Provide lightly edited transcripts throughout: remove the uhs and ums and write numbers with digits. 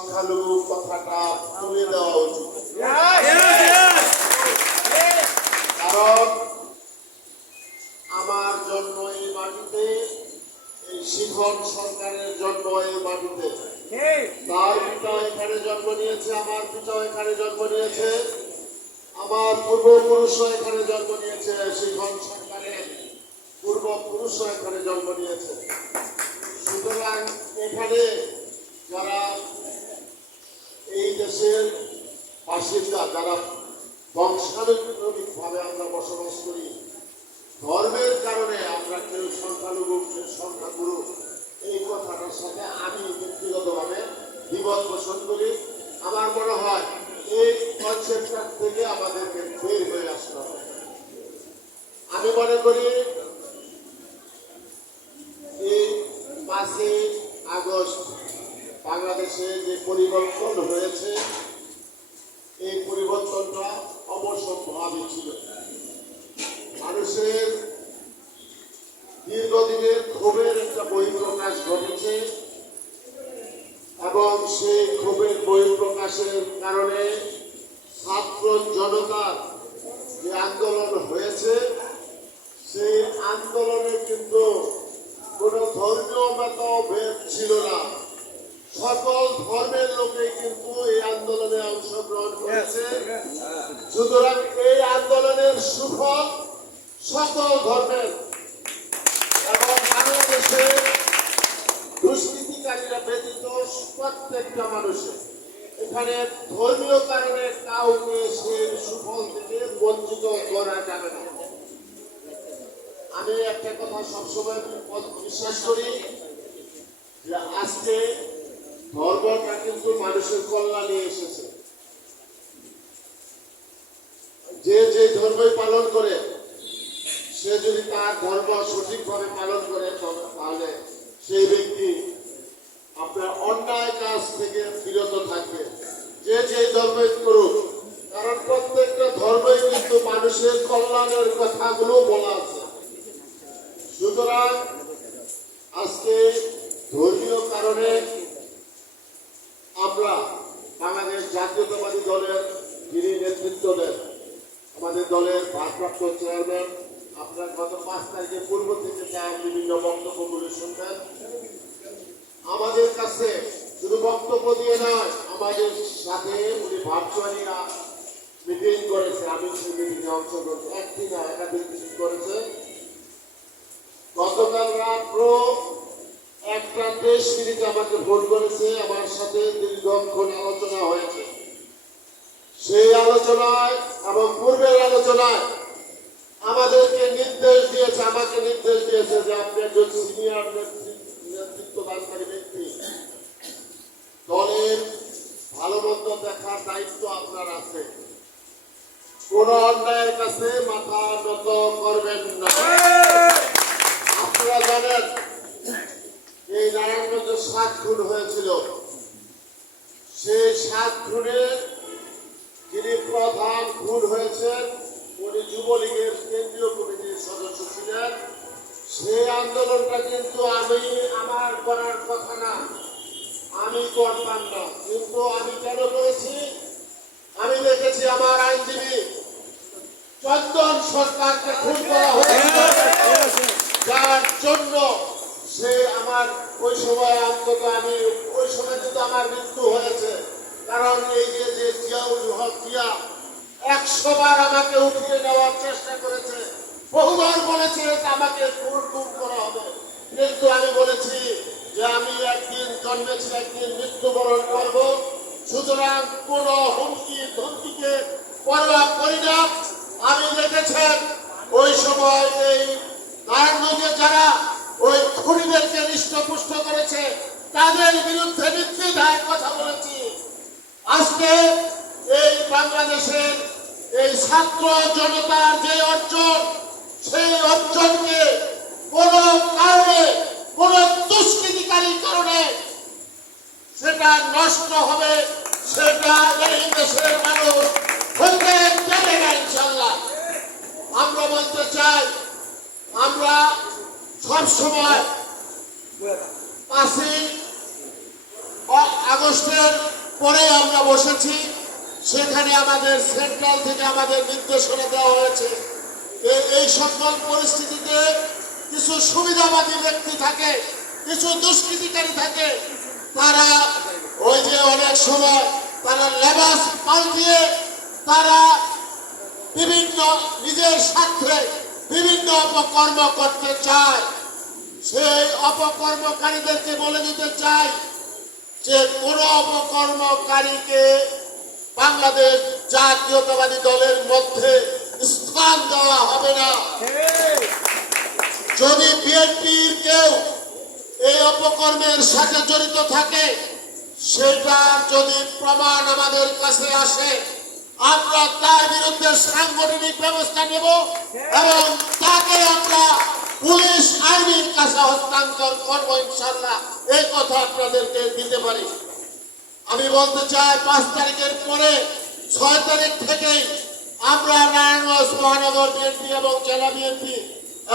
সংখ্যালঘু কথাটা তুলে দেওয়া উচিত। কারণ আমার জন্ম এই মাটিতে, এই শিখন সরকারের জন্ম এই মাটিতে, তার পিতা এখানে জন্ম নিয়েছে, আমার পিতা এখানে জন্ম নিয়েছে, আমার পূর্বপুরুষও এখানে জন্ম নিয়েছে, শিখন সরকারের পূর্বপুরুষও এখানে জন্ম নিয়েছে। সুতরাং এখানে যারা এই দেশের বাসিন্দা, যারা বংশানুক্রমিকভাবে আমরা বসবাস করি, ধর্মের কারণে আমরা কেউ সংখ্যালঘু কেউ সংখ্যাগুরু, এই কথাটার সাথে আমি ব্যক্তিগতভাবে দ্বিমত পোষণ করি। আমার মনে হয় এই কনসেপ্টটা থেকে আমাদেরকে বের হয়ে আসতে হবে। আমি মনে করি এই 5ই আগস্ট বাংলাদেশে যে পরিবর্তন হয়েছে, এই পরিবর্তনটা অবশ্যম্ভাবী ছিল। মানুষের দীর্ঘদিনের ক্ষোভের একটা বহিঃপ্রকাশ ঘটেছে এবং সেই ক্ষোভের বহিঃপ্রকাশের কারণে ছাত্র জনতার যে আন্দোলন হয়েছে, সেই আন্দোলনে কিন্তু কোনো ধর্মীয় মতভেদ ছিল না। সকল ধর্মের লোকেই কিন্তু এই আন্দোলনে অংশগ্রহণ করেছে। সুতরাং এই আন্দোলনের সুফল সকল ধর্মের এবং বাংলাদেশের দুষ্কৃতিকারীরা ব্যতীত প্রত্যেকটা মানুষের, এখানে ধর্মীয় কারণে কাউকে সেই সুফল থেকে বঞ্চিত করা যাবে না। আমি একটা কথা সবসময় বিশ্বাস করি যে আজকে ধর্মটা কিন্তু মানুষের কল্যাণে এসেছে। যে যে ধর্মই পালন করে, সে যদি তার ধর্ম সঠিকভাবে পালন করে, তাহলে সেই ব্যক্তি আপনার অন্যায় কাজ থেকে বিরত থাকবে, যে যে ধর্মই করুক। কারণ প্রত্যেকটা ধর্মই কিন্তু মানুষের কল্যাণের কথাগুলো বলা আছে। সুতরাং আজকে ধর্মীয় কারণে আমরা বাংলাদেশ জাতীয়তাবাদী দলের যিনি নেতৃত্ব দেন, আমাদের দলের ভারপ্রাপ্ত চেয়ারম্যান, আপনার গত 5 তারিখের পূর্ব থেকে তার বিভিন্ন বক্তব্যগুলো শুনবেন। আমাদের কাছে শুধু বক্তব্য দিয়ে নয়, আমাদের সাথে উনি ভার্চুয়ালি মিটিং করেছে। আমি সেই মিটিংয়ে অংশগ্রহণ, একদিন না একাধিক মিটিং করেছে। গতকাল রাত 1টা 23 মিনিটে আমাকে ফোন করেছে, আমার সাথে দীর্ঘক্ষণ আলোচনা হয়েছে। সেই আলোচনায় এবং পূর্বের আলোচনায় আমাদেরকে নির্দেশ দিয়েছে, আমাকে নির্দেশ দিয়েছে যে আপনি একজন সিনিয়র নেতৃত্বদানকারী ব্যক্তি, দলের ভালো মন্দ দেখার দায়িত্ব আপনার আছে। কোন অন্যায়ের কাছে মাথা নত করবেন না। আপনারা জানেন এই নারায়ণগঞ্জে 7 খুন হয়েছিল। সেই 7 খুনের যিনি প্রধান খুন হয়েছেন, উনি যুবলীগের কেন্দ্রীয় কমিটির সদস্য ছিলেন। সেই আন্দোলনটা কিন্তু আমার করার কথা না, আমি করতাম না। কিন্তু আমি কেন করেছি? আমি দেখেছি আমার আইনজীবী চন্দন সরকারকে খুন করা হয়েছে, যার জন্য সে আমার ওই সময় অন্তত আমি ওই সময় কিন্তু আমার মৃত্যু হয়েছে। কারণ এই যে জিয়াউল হক জিয়া 100 বার আমাকে উঠিয়ে নেওয়ার চেষ্টা করেছে, বহুবার বলেছে আমাকে খুন করা হবে, কিন্তু আমি বলেছি যে আমি একদিন জন্মেছি, একদিন মৃত্যুবরণ করব। সুতরাং কোন হুমকি ধমকিকে পরোয়া করি না। আমি দেখেছেন ওই সময় এই নারায়ণগঞ্জে যারা ওই খুনিদেরকে হৃষ্টপুষ্ট করেছে, তাদের বিরুদ্ধে নির্দ্বিধায় কথা বলেছি। আজকে এই বাংলাদেশের এই ছাত্র জনতার যে অর্জন, সেই অর্জনকে কোন কারণে, কোন দুষ্কৃতিকারীর কারণে সেটা নষ্ট হবে, সেটা এই দেশের মানুষ হতে দেবে না ইনশাল্লাহ। আমরা বলতে চাই, আমরা সবসময় 5ই আগস্টের পরে আমরা বসেছি, সেখানে আমাদের সেন্ট্রাল থেকে আমাদের নির্দেশনা দেওয়া হয়েছে। এই সকল পরিস্থিতিতে কিছু সুবিধাবাদী ব্যক্তি থাকে, কিছু দুষ্কৃতিকারী থাকে, তারা ওই যে অনেক সময় তারা লেবাস পাল্টিয়ে তারা বিভিন্ন নিজের স্বার্থে বিভিন্ন অপকর্ম করতে চায়। সেই অপকর্মকারীদেরকে বলে দিতে চাই যে কোন অপকর্মকারীকে বাংলাদেশ জাতীয়তাবাদী দলের মধ্যে স্থান দেওয়া হবে না। যদি বিএনপির কেউ এই অপকর্মের সাথে জড়িত থাকে, সেটা যদি প্রমাণ আমাদের কাছে আসে, আমরা তার বিরুদ্ধে সাংগঠনিক ব্যবস্থা নেব এবং তাকে আমরা পুলিশ আইনের কাছে হস্তান্তর করবো ইনশাল্লাহ। এই কথা আপনাদেরকে দিতে পারি। আমি বলতে চাই 5 তারিখের পরে 6 তারিখ থেকেই আমরা নারায়ণগঞ্জ মহানগর বিএনপি এবং জেলা বিএনপি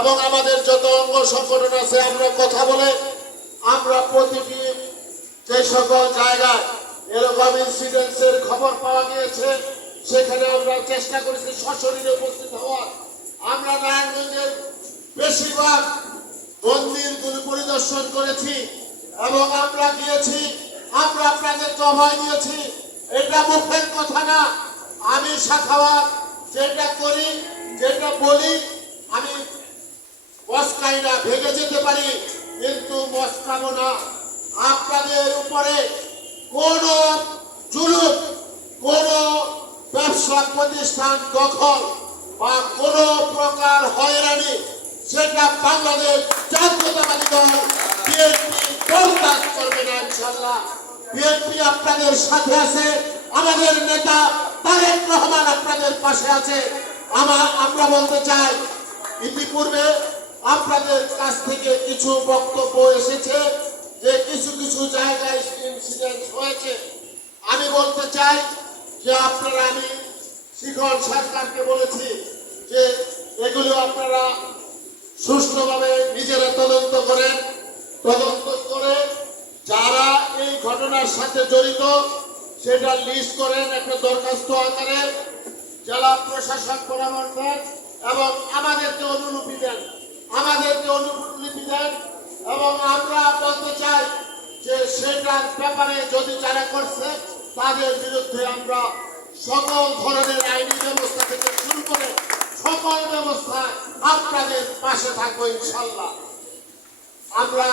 এবং আমাদের যত অঙ্গ সংগঠন আছে আমরা কথা বলে আমরা প্রতিটি যে সকল জায়গায় এরকম ইনসিডেন্সের খবর পাওয়া গিয়েছে সেখানে আমরা চেষ্টা করেছি সশরীরে উপস্থিত হওয়ার। আমরা নারায়ণগঞ্জের বেশিরভাগ মন্দিরগুলি পরিদর্শন করেছি এবং আমরা গিয়েছি, আমরা আপনাদেরকে অভয় দিয়েছি। এটা মুখের কথা না, আমি সাখাওয়াত যেটা করি যেটা বলি আমি মস্কাই না, ভেঙে যেতে পারি কিন্তু মস্কাবো না। আপনাদের উপরে কোন জুলুম, কোন ব্যবসা প্রতিষ্ঠান দখল বা কোন প্রকার হয়রানি সেটা বাংলাদেশ জাতীয়তাবাদী দল বিএনপি বরদাস্ত করবে না ইনশাল্লাহ। বিএনপি আপনাদের সাথে আছে, আমাদের নেতা তারেক রহমান আপনাদের পাশে আছে। আমরা বলতে চাই ইতিপূর্বে আপনাদের কাছ থেকে কিছু বক্তব্য এসেছে যে কিছু কিছু জায়গায় ইনসিডেন্ট হয়েছে। আমি বলতে চাই যে আপনারা, আমি শিখন সরকারকে বলেছি যে এগুলো আপনারা সুষ্ঠুভাবে নিজেরা তদন্ত করেন, তদন্ত করে যারা এই ঘটনার সাথে জড়িত সেটা লিস্ট করেন, একটা দরখাস্ত আকারে জেলা প্রশাসক পরামর্শ দেন এবং আমাদেরকে অনুলিপি দেন, এবং আমরা বলতে চাই যে সেটার ব্যাপারে যদি যারা করছে তাদের বিরুদ্ধে আমরা সকল ধরনের আইনি ব্যবস্থা থেকে শুরু করে সকল ব্যবস্থায় আপনাদের পাশে থাকবো ইনশাল্লাহ। আমরা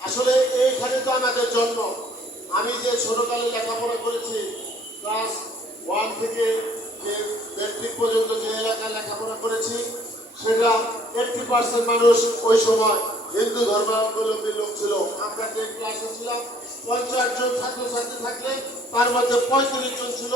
আসলে এইখানে তো আমাদের জন্য, আমি যে ছোটকালে লেখাপড়া করেছি ক্লাস 1 থেকে যে মেট্রিক পর্যন্ত যে এলাকায় লেখাপড়া করেছি সেটা 80% মানুষ ওই সময় হিন্দু ধর্মাবলম্বী লোক ছিল। আমরা যে ক্লাসে ছিলাম 50 জন ছাত্রছাত্রী থাকলে তার মধ্যে 35 জন ছিল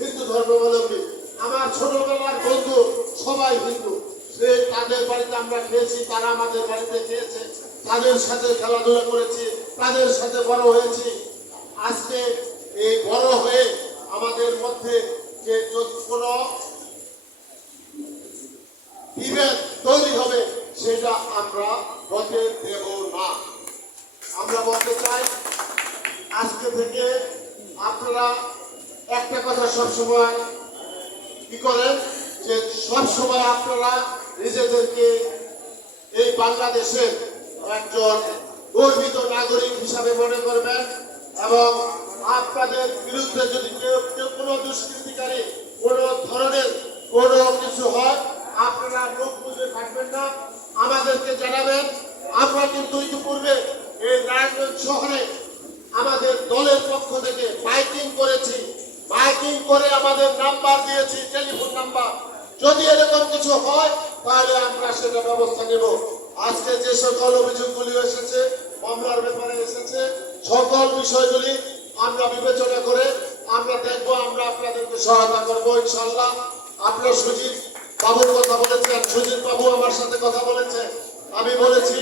হিন্দু ধর্মাবলম্বী। আমার ছোটবেলার বন্ধু সবাই হিন্দু, সে তাদের বাড়িতে আমরা খেয়েছি, তারা আমাদের বাড়িতে খেয়েছে, তাদের সাথে খেলাধুলা করেছি, তাদের সাথে বড় হয়েছি। আজকে এই বড় হয়ে আমাদের মধ্যে যে কোনো বিভেদ তৈরি হবে সেটা আমরা হতে দেব না। আমরা বলতে চাই আজকে থেকে আপনারা একটা কথা সবসময় কি করেন যে সবসময় আপনারা নিজেদেরকে এই বাংলাদেশের একজন গর্বিত নাগরিক হিসাবে মনে করবেন এবং আপনাদের বিরুদ্ধে যদি কেউ কোনো দুষ্কৃতিকারী কোনো ধরনের কোনো কিছু হয় আপনারা মুখ বুঝে থাকবেন না, আমাদেরকে জানাবেন। আমরা কিন্তু ইতিপূর্বে এই নারায়ণগঞ্জ শহরে আমাদের দলের পক্ষ থেকে মাইকিং করেছি, মাইকিং করে আমাদের নাম্বার দিয়েছি, টেলিফোন নাম্বার। যদি এরকম কিছু হয় তাহলে আমরা সেটা ব্যবস্থা নেব। আজকে যে সকল অভিযোগগুলি এসেছে, মামলার ব্যাপারে এসেছে, সকল বিষয়গুলি আমরা বিবেচনা করে আমরা দেখব, আমরা আপনাদেরকে সহায়তা করবো ইনশাল্লাহ। আপনার সুজিত বাবুর কথা বলেছেন, সুজিত বাবু আমার সাথে কথা বলেছে, আমি বলেছি,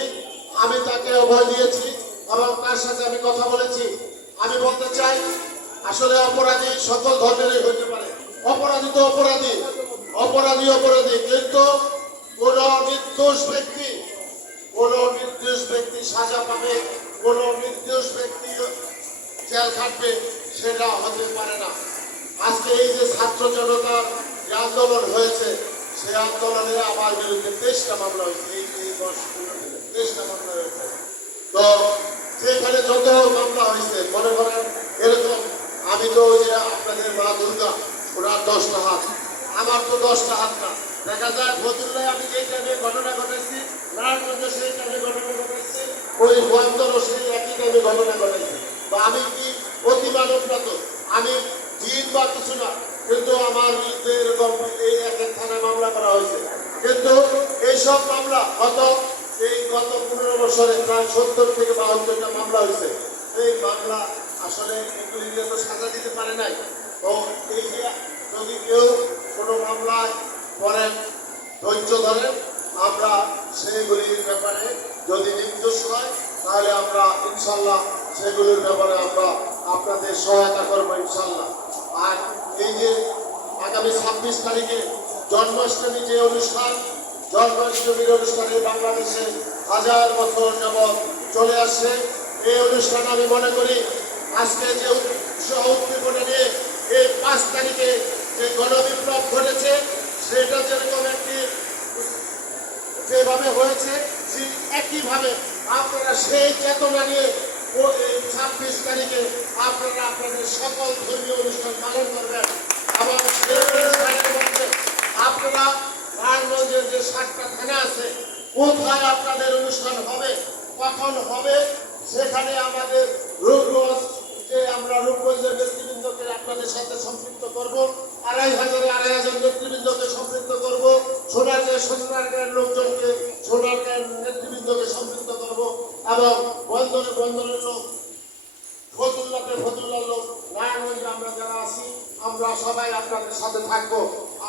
আমি তাকে অভয় দিয়েছি এবং তার সাথে আমি কথা বলেছি। আমি বলতে চাই আসলে অপরাধী সকল ধর্মেরই হতে পারে, অপরাধী তো অপরাধী, অপরাধী অপরাধী, কিন্তু কোন নির্দোষ ব্যক্তি সাজা পাবে কোনো নির্দোষ ব্যক্তি জেল খাটবে সেটা হতে পারে না। আজকে এই যে ছাত্র জনতার যে আন্দোলন হয়েছে সেই আন্দোলনে আমার বিরুদ্ধে 23টা মামলা হয়েছে। এই বর্ষগুলোতে 23টা মামলা হয়েছে। তো যেখানে যত মামলা হয়েছে মনে করেন এরকম, আমি তো ওই যে আপনাদের মা দুর্গা ওনার 10টা হাত, আমার তো 10টা হাত না। দেখা যায় ফতুল্লায় আমি যেই টাইমে ঘটনা ঘটাইছি, নারায়ণগঞ্জে সেই টাইমে ঘটনা ঘটাইছি, ওই বন্দরও সেই একই টাইমে ঘটনা ঘটাইছি। তো আমি কি অতি মানব না? তো আমি জিন বা কিছু না, কিন্তু আমার বিরুদ্ধে এরকম এই এক থানায় মামলা করা হয়েছে। কিন্তু এইসব মামলা গত 15 বছরে প্রায় 70 থেকে 72টা মামলা হয়েছে। এই মামলা আসলে এগুলিকে তো সাজা দিতে পারে নাই। তো এই যে যদি কেউ কোনো মামলায় করেন, ধৈর্য ধরেন, আমরা সেইগুলির ব্যাপারে যদি নির্দোষ হয় তাহলে আমরা ইনশাল্লাহ সেগুলির ব্যাপারে আমরা আপনাদের সহায়তা করবো ইনশাল্লাহ। আর এই যে আগামী 26 তারিখে জন্মাষ্টমী যে অনুষ্ঠান, জন্মাষ্টমীর অনুষ্ঠানে বাংলাদেশে 1000 বছর যাবৎ চলে আসছে। এই অনুষ্ঠান আমি মনে করি আজকে যে উৎসাহ উদ্দীপনা নিয়ে এই 5 তারিখে যে গণবিপ্লব ঘটেছে সেটা যেরকম একটি যেভাবে হয়েছে ঠিক একইভাবে আপনারা সেই চেতনা নিয়ে 26 তারিখে আপনারা আপনাদের সকল ধর্মীয় অনুষ্ঠান পালন করবেন। এবং সেই অনুষ্ঠানের মধ্যে আপনারা নারায়ণগঞ্জের যে 7টা থানা আছে কোথায় আপনাদের অনুষ্ঠান হবে, কখন হবে, সেখানে আমাদের রূপগঞ্জ যে আমরা রূপগঞ্জের নেতৃবৃন্দকে আপনাদের সাথে সম্পৃক্ত করব, 2500 নেতৃবৃন্দকে সম্পৃক্ত করব, সোনারগাঁয়ের লোকজনকে সোনারগাঁয়ের নেতৃবৃন্দকে সম্পৃক্ত করব, এবং বন্দরের লোক, ফতুল্লার লোক, নারায়ণগঞ্জে আমরা যারা আছি আমরা সবাই আপনাদের সাথে থাকবো।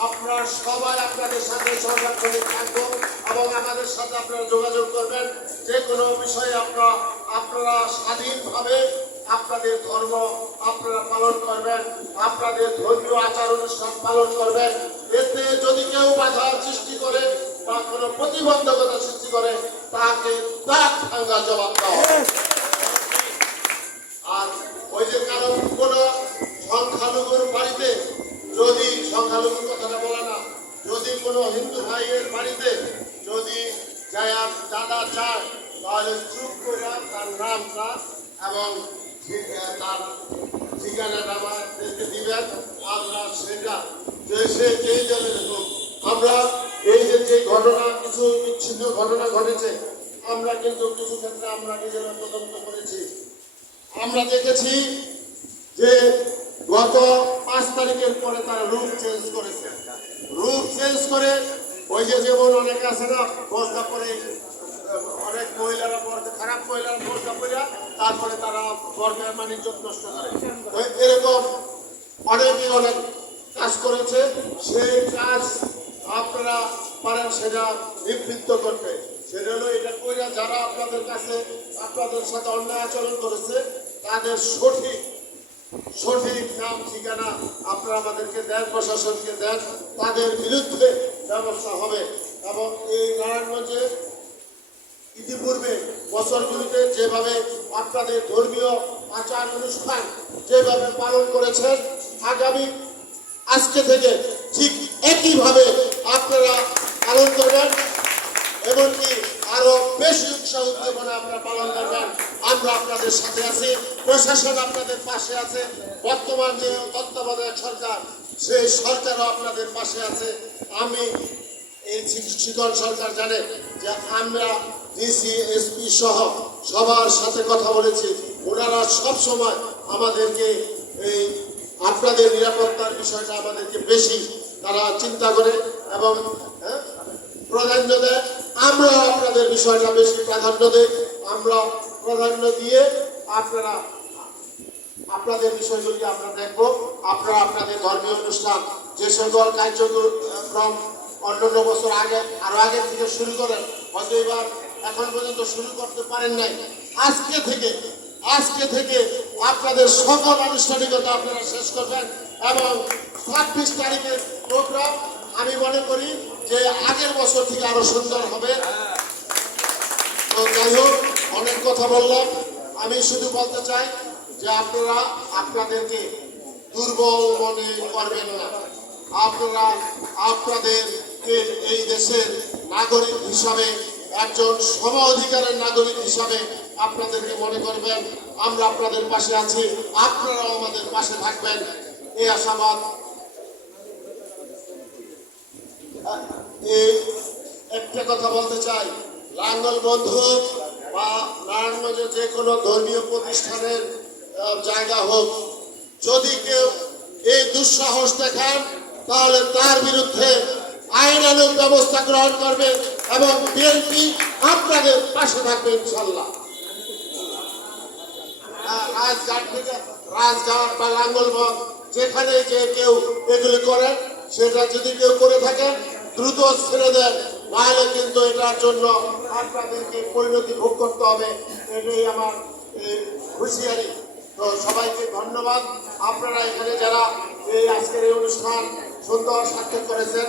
আপনারা সবাই আপনাদের সাথে সর্বাক্ষণিক থাকবো এবং আমাদের সাথে আপনারা যোগাযোগ করবেন। যে কোনো বিষয়ে আপনারা স্বাধীনভাবে আপনাদের ধর্ম আপনারা পালন করবেন, আপনাদের ধর্মীয় আচার অনুষ্ঠান পালন করবেন। এতে যদি কেউ বাধার সৃষ্টি করে বা কোনো প্রতিবন্ধকতা সৃষ্টি করে তাকে দাঁত ভাঙা জবাব দেওয়া হবে। আর ওই যে কারো কোনো সংখ্যালঘুর বাড়িতে, যদি সংখ্যালঘুর কথাটা বলা না, যদি কোনো হিন্দু ভাইয়ের বাড়িতে যদি দাদা চায় তাহলে চুপ করে তার নামটা এবং তার ঠিকানাটা আমাদেরকে দিবেন। আমরা সেটা যে সে যেই দলের হোক, আমরা এই যে ঘটনা কিছু বিচ্ছিন্ন ঘটনা ঘটেছে আমরা কিন্তু কিছু ক্ষেত্রে আমরা নিজেরা তদন্ত করেছি। আমরা দেখেছি যে গত 5 তারিখের পরে তারা রূপ চেঞ্জ করেছে। রূপ চেঞ্জ করে ওই যে যেমন অনেক আছে না বর্ষা পরে, অনেক মহিলারা খারাপ মহিলারা বর্ষা পরে তারপরে তারা বর্ষার বাণিজ্য নষ্ট করে, এরকম অনেকে অনেক কাজ করেছে। সেই কাজ আপনারা পারেন সেটা নিবৃত্ত করতে। সেটা হলো এটা কইরা যারা আপনাদের কাছে আপনাদের সাথে অন্যায় আচরণ করেছে তাদের সঠিক নাম ঠিকানা আপনারা আমাদেরকে দেন, প্রশাসনকে দেন, তাদের বিরুদ্ধে ব্যবস্থা হবে। এবং এই নারায়ণগঞ্জে ইতিপূর্বে বছরগুলিতে যেভাবে আপনাদের ধর্মীয় আচার অনুষ্ঠান যেভাবে পালন করেছেন, আগামী আজকে থেকে ঠিক একইভাবে আপনারা পালন করবেন, এমনকি আরো বেশি উৎসাহ উদ্দীপনা আপনারা পালন করবেন। আমরা আপনাদের সাথে আছি, প্রশাসন আপনাদের পাশে আছে, বর্তমান যে তত্ত্বাবধায়ক সরকার সেই সরকারও আপনাদের পাশে আছে। আমি এই শিকল সরকার জানে যে আমরা ডিসি এসপি সহ সবার সাথে কথা বলেছি, ওনারা সব সময় আমাদেরকে এই আপনাদের নিরাপত্তার বিষয়টা আমাদেরকে বেশি তারা চিন্তা করে এবং প্রাধান্য দেয়। আমরা আপনাদের বিষয়টা বেশি প্রাধান্য দেই, আমরা প্রাধান্য দিয়ে আপনাদের বিষয়গুলি আমরা দেখবো। আপনারা আপনাদের ধর্মীয় অনুষ্ঠান যে সকল কার্যক্রম অন্যান্য বছর আগে থেকে শুরু করেন, হয়তো এবার এখন পর্যন্ত শুরু করতে পারেন নাই, আজকে থেকে আপনাদের সকল আনুষ্ঠানিকতা আপনারা শেষ করবেন। এবং 26 তারিখের প্রোগ্রাম আমি মনে করি যে আগের বছর থেকে আরো সুন্দর হবে। তো যাই হোক, অনেক কথা বললাম, আমি শুধু বলতে চাই যে আপনারা আপনাদেরকে দুর্বল মনে করবেন না। আপনারা আপনাদেরকে এই দেশের নাগরিক হিসাবে, একজন সম অধিকারের নাগরিক হিসাবে আপনাদেরকে মনে করবেন। আমরা আপনাদের পাশে আছি, আপনারাও আমাদের পাশে থাকবেন, এই আশাবাদ। এই একটা কথা বলতে চাই, লাঙ্গল বন্ধু বা নারায়ণগঞ্জের যে কোনো ধর্মীয় প্রতিষ্ঠানের জায়গা হোক, যদি কেউ এই দুঃসাহস দেখান তাহলে তার বিরুদ্ধে আইনানুগ ব্যবস্থা গ্রহণ করবে এবং বিএনপি আপনাদের পাশে থাকবে ইনশাল্লাহ। রাজঘাট বা লাঙ্গলবন যেখানে যে কেউ এগুলি করেন, সেটা যদি কেউ করে থাকেন দ্রুত ছেড়ে দেন, নাহলে কিন্তু এটার জন্য আপনাদেরকে পরিণতি ভোগ করতে হবে। এটাই আমার হুঁশিয়ারি। তো সবাইকে ধন্যবাদ। আপনারা এখানে যারা এই আজকের এই অনুষ্ঠান সুন্দর সার্থক করেছেন,